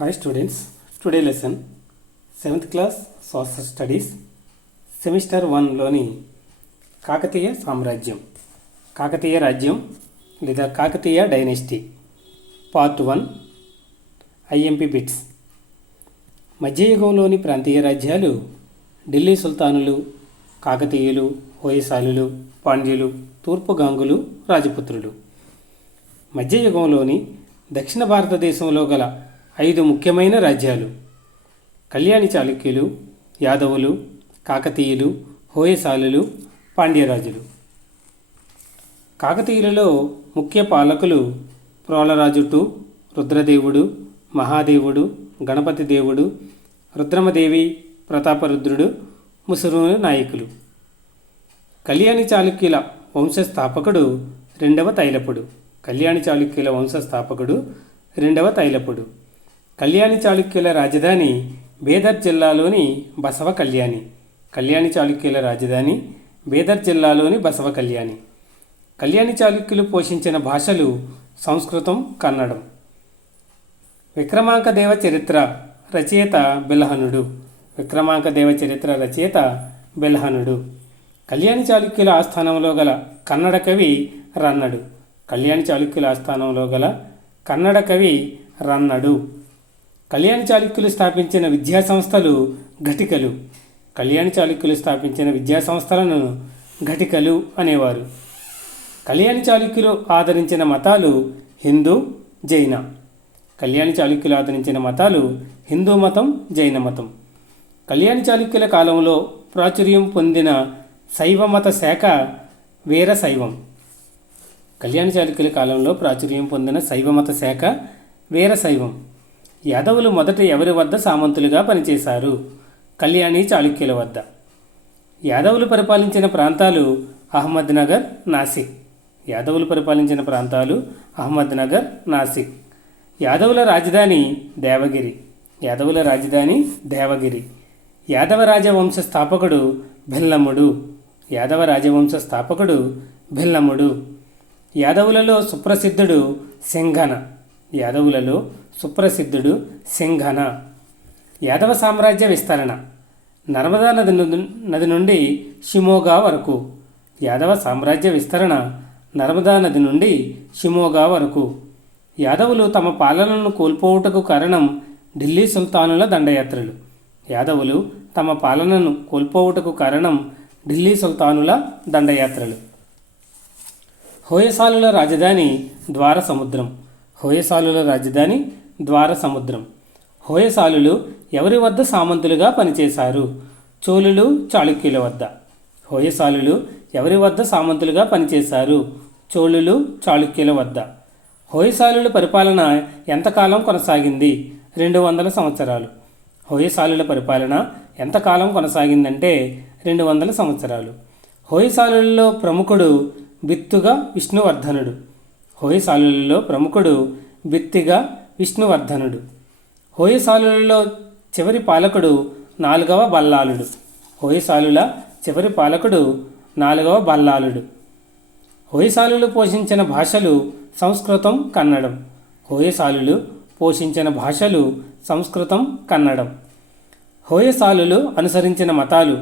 Hi students, today lesson 7th class social studies semester 1లోని కాకతీయ సామ్రాజ్యం కాకతీయ రాజ్యం లేదా Kakatiya dynasty part 1 IMP bits. మధ్యయుగంలోని ప్రాంతీయ రాజ్యాలు ఢిల్లీ సుల్తానులు, కాకతీయులు, హోయసాలులు, పాండ్యులు, తూర్పు గాంగులు, రాజపుత్రులు. మధ్యయుగంలోని దక్షిణ భారతదేశంలో గల 5 ముఖ్యమైన రాజ్యాలు కళ్యాణి చాళుక్యులు, యాదవులు, కాకతీయులు, హోయసాలులు, పాండ్యరాజులు. కాకతీయులలో ముఖ్య పాలకులు ప్రోలరాజు II, రుద్రదేవుడు, మహాదేవుడు, గణపతి దేవుడు, రుద్రమదేవి, ప్రతాపరుద్రుడు, ముసురు నాయకులు. కళ్యాణి చాళుక్యుల వంశస్థాపకుడు 2వ తైలపుడు. కళ్యాణి చాళుక్యుల వంశస్థాపకుడు 2వ తైలపుడు. కళ్యాణి చాళుక్యుల రాజధాని బీదర్ జిల్లాలోని బసవ కళ్యాణి. కళ్యాణి చాళుక్యుల రాజధాని బీదర్ జిల్లాలోని బసవ కళ్యాణి. కళ్యాణి చాళుక్యులు పోషించిన భాషలు సంస్కృతం, కన్నడం. విక్రమాంకదేవ చరిత్ర రచయిత బిల్హణుడు. విక్రమాంకదేవ చరిత్ర రచయిత బిల్హణుడు. కళ్యాణి చాళుక్యుల ఆస్థానంలో గల కన్నడ కవి రన్నడు. కళ్యాణి చాళుక్యుల ఆస్థానంలో గల కన్నడ కవి రన్నడు. కళ్యాణి చాళుక్యులు స్థాపించిన విద్యాసంస్థలు ఘటికలు. కళ్యాణి చాళుక్యులు స్థాపించిన విద్యాసంస్థలను ఘటికలు అనేవారు. కళ్యాణి చాళుక్యులు ఆదరించిన మతాలు హిందూ, జైన. కళ్యాణి చాళుక్యులు ఆదరించిన మతాలు హిందూ మతం, జైన మతం. కళ్యాణి చాళుక్యుల కాలంలో ప్రాచుర్యం పొందిన శైవ మత శాఖ వీరశైవం. కళ్యాణి చాళుక్యుల కాలంలో ప్రాచుర్యం పొందిన శైవమత శాఖ వీరశైవం. యాదవులు మొదట ఎవరి వద్ద సామంతులుగా పనిచేశారు? కళ్యాణి చాళుక్యుల వద్ద. యాదవులు పరిపాలించిన ప్రాంతాలు అహ్మద్నగర్, నాసిక్. యాదవులు పరిపాలించిన ప్రాంతాలు అహ్మద్నగర్, నాసిక్. యాదవుల రాజధాని దేవగిరి. యాదవుల రాజధాని దేవగిరి. యాదవ రాజవంశ స్థాపకుడు భిల్లముడు. యాదవ రాజవంశ స్థాపకుడు భిల్లముడు. యాదవులలో సుప్రసిద్ధుడు సింఘన. యాదవులలో సుప్రసిద్ధుడు సింఘన. యాదవ సామ్రాజ్య విస్తరణ నర్మదా నది నుండి షిమోగా వరకు. యాదవ సామ్రాజ్య విస్తరణ నర్మదా నది నుండి షిమోగా వరకు. యాదవులు తమ పాలనను కోల్పోవుటకు కారణం ఢిల్లీ సుల్తానుల దండయాత్రలు. యాదవులు తమ పాలనను కోల్పోవుటకు కారణం ఢిల్లీ సుల్తానుల దండయాత్రలు. హోయసాలుల రాజధాని ద్వారసముద్రం. హోయసాలుల రాజధాని ద్వారసముద్రం. హోయసాలులు ఎవరి వద్ద సామంతులుగా పనిచేశారు? చోళులు, చాళుక్యుల వద్ద. హోయసాలులు ఎవరి వద్ద సామంతులుగా పనిచేశారు? చోళులు, చాళుక్యుల వద్ద. హోయసాలుల పరిపాలన ఎంతకాలం కొనసాగింది? 200 సంవత్సరాలు. హోయసాలుల పరిపాలన ఎంతకాలం కొనసాగిందంటే 200 సంవత్సరాలు. హోయసాలులలో ప్రముఖుడు బిత్తుగా విష్ణువర్ధనుడు. హోయసాలులలో ప్రముఖుడు బిత్తిగా విష్ణువర్ధనుడు. హోయసాలులలో చివరి పాలకుడు 4వ బల్లాలుడు. హోయసాలుల చివరి పాలకుడు 4వ బల్లాలుడు. హోయసాలులు పోషించిన భాషలు సంస్కృతం, కన్నడం. హోయసాలులు పోషించిన భాషలు సంస్కృతం, కన్నడం. హోయసాలులు అనుసరించిన మతాలు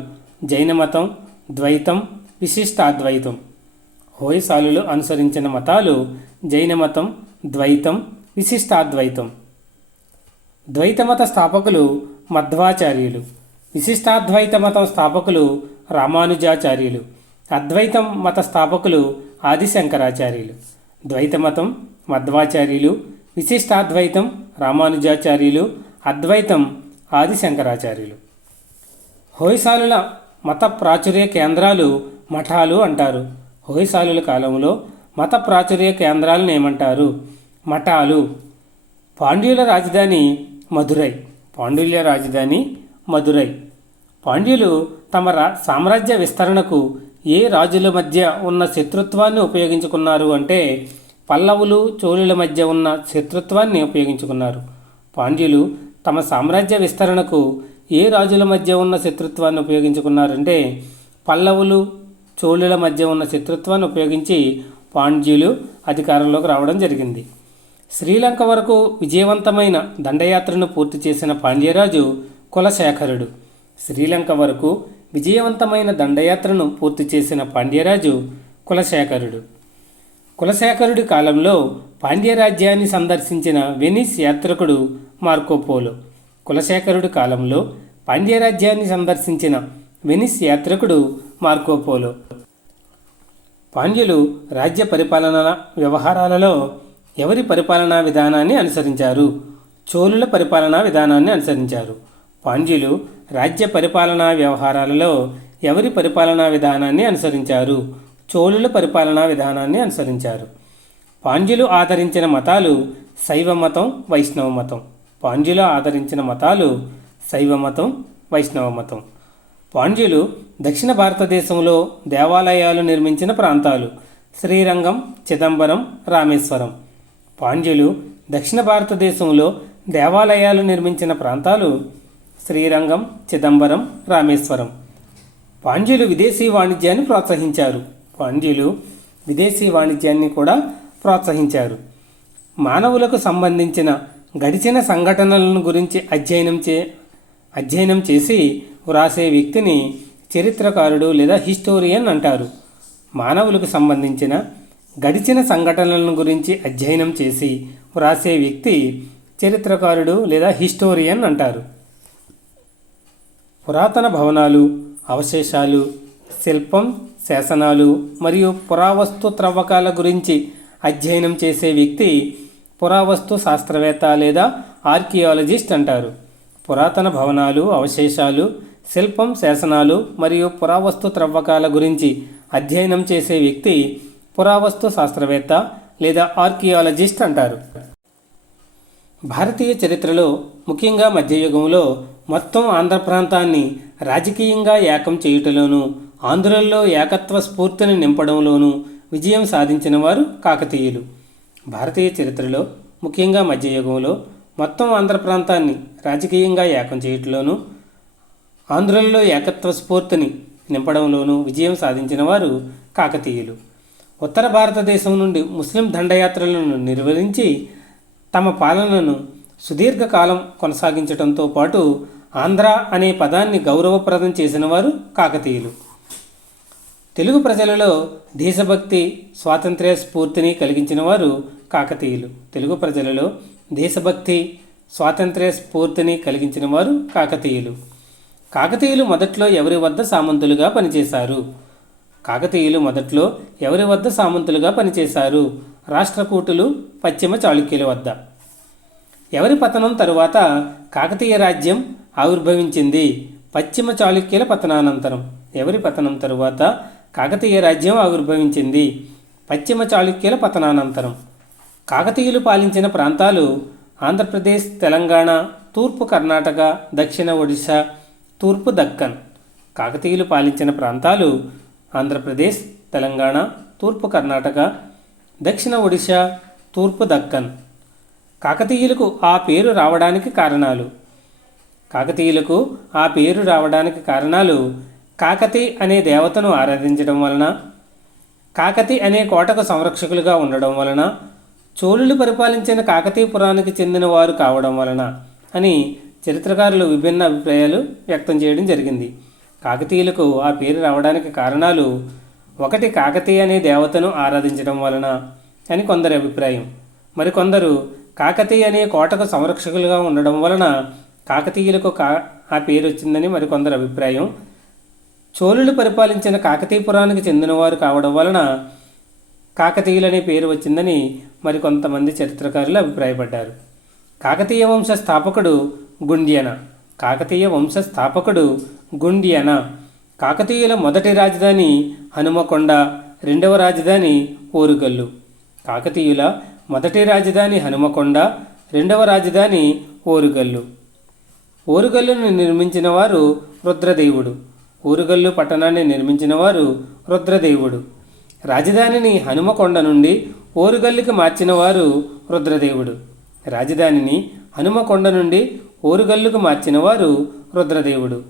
జైన మతం, ద్వైతం, విశిష్టాద్వైతం. హోయసాలులు అనుసరించిన మతాలు జైన మతం, ద్వైతం, విశిష్టాద్వైతం. ద్వైతమత స్థాపకులు మధ్వాచార్యులు. విశిష్టాద్వైత మతం స్థాపకులు రామానుజాచార్యులు. అద్వైతం మత స్థాపకులు ఆదిశంకరాచార్యులు. ద్వైతమతం మధ్వాచార్యులు, విశిష్టాద్వైతం రామానుజాచార్యులు, అద్వైతం ఆదిశంకరాచార్యులు. హోయసాలుల మత ప్రాచుర్య కేంద్రాలు మఠాలు అంటారు. హోయసాలుల కాలంలో మత ప్రాచుర్య కేంద్రాలను ఏమంటారు? మఠాలు. పాండ్యుల రాజధాని మధురై. పాండ్యుల రాజధాని మధురై. పాండ్యులు తమ సామ్రాజ్య విస్తరణకు ఏ రాజుల మధ్య ఉన్న శత్రుత్వాన్ని ఉపయోగించుకున్నారు అంటే పల్లవులు, చోళుల మధ్య ఉన్న శత్రుత్వాన్ని ఉపయోగించుకున్నారు. పాండ్యులు తమ సామ్రాజ్య విస్తరణకు ఏ రాజుల మధ్య ఉన్న శత్రుత్వాన్ని ఉపయోగించుకున్నారంటే పల్లవులు, చోళుల మధ్య ఉన్న శత్రుత్వాన్ని ఉపయోగించి పాండ్యులు అధికారంలోకి రావడం జరిగింది. శ్రీలంక వరకు విజయవంతమైన దండయాత్రను పూర్తి చేసిన పాండ్యరాజు కులశేఖరుడు. శ్రీలంక వరకు విజయవంతమైన దండయాత్రను పూర్తి చేసిన పాండ్యరాజు కులశేఖరుడు. కులశేఖరుడి కాలంలో పాండ్యరాజ్యాన్ని సందర్శించిన వెనిస్ యాత్రికుడు మార్కోపోలో. కులశేఖరుడి కాలంలో పాండ్యరాజ్యాన్ని సందర్శించిన వెనిస్ యాత్రికుడు మార్కోపోలో. పాండ్యులు రాజ్య పరిపాలన వ్యవహారాలలో ఎవరి పరిపాలనా విధానాన్ని అనుసరించారు? చోళుల పరిపాలనా విధానాన్ని అనుసరించారు. పాండ్యులు రాజ్య పరిపాలనా వ్యవహారాలలో ఎవరి పరిపాలనా విధానాన్ని అనుసరించారు? చోళుల పరిపాలనా విధానాన్ని అనుసరించారు. పాండ్యులు ఆదరించిన మతాలు శైవ మతం, వైష్ణవ మతం. పాండ్యులు ఆదరించిన మతాలు శైవ మతం, వైష్ణవ మతం. పాండ్యులు దక్షిణ భారతదేశంలో దేవాలయాలు నిర్మించిన ప్రాంతాలు శ్రీరంగం, చిదంబరం, రామేశ్వరం. పాండ్యులు దక్షిణ భారతదేశంలో దేవాలయాలు నిర్మించిన ప్రాంతాలు శ్రీరంగం, చిదంబరం, రామేశ్వరం. పాండ్యులు విదేశీ వాణిజ్యాన్ని ప్రోత్సహించారు. పాండ్యులు విదేశీ వాణిజ్యాన్ని కూడా ప్రోత్సహించారు. మానవులకు సంబంధించిన గడిచిన సంఘటనలను గురించి అధ్యయనం చేసి వ్రాసే వ్యక్తిని చరిత్రకారుడు లేదా హిస్టోరియన్ అంటారు. మానవులకు సంబంధించిన గడిచిన సంఘటనలను గురించి అధ్యయనం చేసి వ్రాసే వ్యక్తి చరిత్రకారుడు లేదా హిస్టోరియన్ అంటారు. పురాతన భవనాలు, అవశేషాలు, శిల్పం, శాసనాలు మరియు పురావస్తు త్రవ్వకాల గురించి అధ్యయనం చేసే వ్యక్తి పురావస్తు శాస్త్రవేత్త లేదా ఆర్కియాలజిస్ట్ అంటారు. పురాతన భవనాలు, అవశేషాలు, శిల్పం, శాసనాలు మరియు పురావస్తు త్రవ్వకాల గురించి అధ్యయనం చేసే వ్యక్తి పురావస్తు శాస్త్రవేత్త లేదా ఆర్కియాలజిస్ట్ అంటారు. భారతీయ చరిత్రలో ముఖ్యంగా మధ్యయుగంలో మొత్తం ఆంధ్ర ప్రాంతాన్ని రాజకీయంగా ఏకం చేయుటలోనూ ఆంధ్రులలో ఏకత్వ స్ఫూర్తిని నింపడంలోనూ విజయం సాధించిన వారు కాకతీయులు. భారతీయ చరిత్రలో ముఖ్యంగా మధ్యయుగంలో మొత్తం ఆంధ్ర ప్రాంతాన్ని రాజకీయంగా ఏకం చేయటంలోనూ ఆంధ్రులలో ఏకత్వ స్ఫూర్తిని నింపడంలోనూ విజయం సాధించిన వారు కాకతీయులు. ఉత్తర భారతదేశం నుండి ముస్లిం దండయాత్రలను నిర్వహించి తమ పాలనను సుదీర్ఘకాలం కొనసాగించడంతో పాటు ఆంధ్ర అనే పదాన్ని గౌరవప్రదం చేసిన వారు కాకతీయులు. తెలుగు ప్రజలలో దేశభక్తి, స్వాతంత్ర్య స్ఫూర్తిని కలిగించిన వారు కాకతీయులు. తెలుగు ప్రజలలో దేశభక్తి, స్వాతంత్ర్య స్ఫూర్తిని కలిగించిన వారు కాకతీయులు. కాకతీయులు మొదట్లో ఎవరి వద్ద సామంతులుగా పనిచేశారు? కాకతీయులు మొదట్లో ఎవరి వద్ద సామంతులుగా పనిచేశారు? రాష్ట్రకూటులు, పశ్చిమ చాళుక్యుల వద్ద. ఎవరి పతనం తరువాత కాకతీయ రాజ్యం ఆవిర్భవించింది? పశ్చిమ చాళుక్యుల పతనానంతరం. ఎవరి పతనం తరువాత కాకతీయ రాజ్యం ఆవిర్భవించింది? పశ్చిమ చాళుక్యుల పతనానంతరం. కాకతీయులు పాలించిన ప్రాంతాలు ఆంధ్రప్రదేశ్, తెలంగాణ, తూర్పు కర్ణాటక, దక్షిణ ఒడిశా, తూర్పు దక్కన్. కాకతీయులు పాలించిన ప్రాంతాలు ఆంధ్రప్రదేశ్, తెలంగాణ, తూర్పు కర్ణాటక, దక్షిణ ఒడిశా, తూర్పు దక్కన్. కాకతీయులకు ఆ పేరు రావడానికి కారణాలు. కాకతీయులకు ఆ పేరు రావడానికి కారణాలు కాకతి అనే దేవతను ఆరాధించడం వలన, కాకతి అనే కోటకు సంరక్షకులుగా ఉండడం వలన, చోళులు పరిపాలించిన కాకతీపురానికి చెందిన వారు కావడం వలన అని చరిత్రకారులు విభిన్న అభిప్రాయాలు వ్యక్తం చేయడం జరిగింది. కాకతీయులకు ఆ పేరు రావడానికి కారణాలు ఒకటి కాకతీయ అనే దేవతను ఆరాధించడం వలన అని కొందరి అభిప్రాయం. మరికొందరు కాకతీయ అనే కోటకు సంరక్షకులుగా ఉండడం వలన కాకతీయులకు ఆ పేరు వచ్చిందని మరికొందరు అభిప్రాయం. చోళులు పరిపాలించిన కాకతీపురానికి చెందినవారు కావడం వలన కాకతీయులనే పేరు వచ్చిందని మరికొంతమంది చరిత్రకారులు అభిప్రాయపడ్డారు. కాకతీయ వంశ స్థాపకుడు గుండ్యన. కాకతీయ వంశ స్థాపకుడు గుండ్యన. కాకతీయుల మొదటి రాజధాని హనుమకొండ, రెండవ రాజధాని ఓరుగల్లు. కాకతీయుల మొదటి రాజధాని హనుమకొండ, రెండవ రాజధాని ఓరుగల్లు. ఓరుగల్లును నిర్మించిన వారు రుద్రదేవుడు. ఓరుగల్లు పట్టణాన్ని నిర్మించిన వారు రుద్రదేవుడు. రాజధానిని హనుమకొండ నుండి ఓరుగల్లుకి మార్చిన వారు రుద్రదేవుడు. రాజధానిని హనుమకొండ నుండి ఓరుగల్లుకు మార్చిన వారు రుద్రదేవుడు.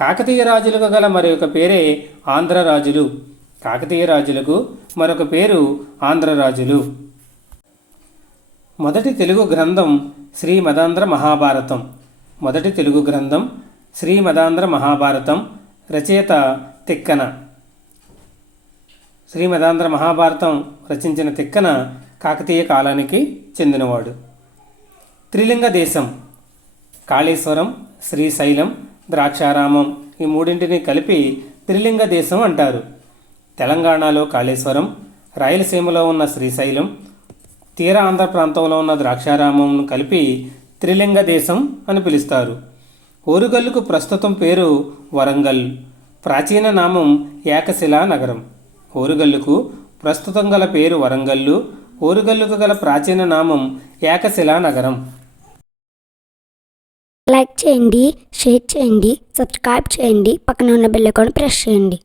కాకతీయ రాజులకు గల మరొక పేరే ఆంధ్రరాజులు. కాకతీయ రాజులకు మరొక పేరు ఆంధ్రరాజులు. మొదటి తెలుగు గ్రంథం శ్రీమదాంధ్ర మహాభారతం. మొదటి తెలుగు గ్రంథం శ్రీమదాంధ్ర మహాభారతం. రచయిత తిక్కన. శ్రీమదాంధ్ర మహాభారతం రచించిన తిక్కన కాకతీయ కాలానికి చెందినవాడు. త్రిలింగ దేశం కాళేశ్వరం, శ్రీశైలం, ద్రాక్షారామం ఈ మూడింటిని కలిపి త్రిలింగ దేశం అంటారు. తెలంగాణలో కాళేశ్వరం, రాయలసీమలో ఉన్న శ్రీశైలం, తీర ఆంధ్ర ప్రాంతంలో ఉన్న ద్రాక్షారామం కలిపి త్రిలింగ దేశం అని పిలుస్తారు. ఓరుగల్లుకు ప్రస్తుతం పేరు వరంగల్. ప్రాచీన నామం ఏకశిలా నగరం. ఓరుగల్లుకు ప్రస్తుతం గల పేరు వరంగల్లు. ఓరుగల్లుకు గల ప్రాచీన నామం ఏకశిలా నగరం. లైక్ చేయండి, షేర్ చేయండి, సబ్స్క్రైబ్ చేయండి, పక్కన ఉన్న బెల్ ఐకాన్ ప్రెస్ చేయండి.